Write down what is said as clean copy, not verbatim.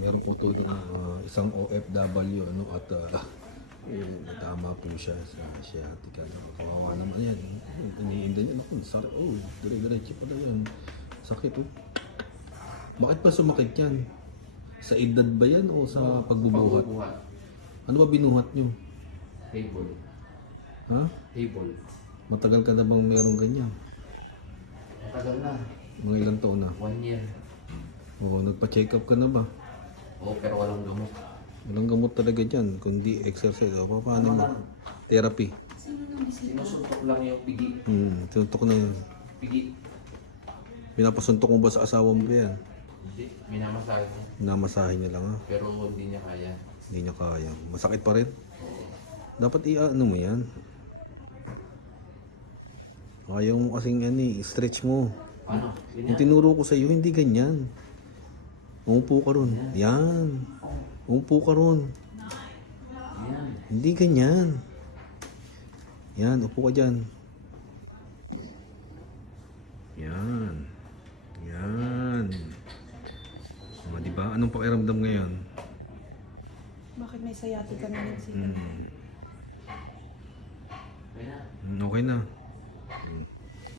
meron po ito isang OFW ano, at tama po siya sa sciatica. Kawawa naman yan. Iniinda niya. Naku, sakit. Oh, dire-diretso pa yan. Sakit oh. Bakit pa sumakit yan? Sa edad ba yan o sa pagbubuhat? Ano ba binuhat nyo? Table. Ha? Table. Matagal ka na bang merong ganyan? Matagal na. Mga ilang taon na? 1 year. Oo, nagpa-check up ka na ba? Oo, pero walang gamot. Walang gamot talaga dyan, kundi exercise. O, paano mo? Therapy. Sinusuntok lang yung pigi. Tuntok na yun. Pigi. Pinapasuntok mo ba sa asawa mo ba yan? Hindi. Minamasahe niya. Namasahe niya lang ha? Pero hindi niya kaya. Hindi niya kaya. Masakit pa rin? Dapat i-ano mo yan. Ayaw mo kasing stretch mo. Ano? Yung tinuro ko sa iyo, hindi ganyan. Umupo ka ron. Yan. Umupo ka ron. Yan. Hindi ganyan. Yan, upo ka dyan. Yan. Yan. Diba? Anong pakiramdam ngayon? Bakit may sciatica na rin sila? Kaya na. Okay na.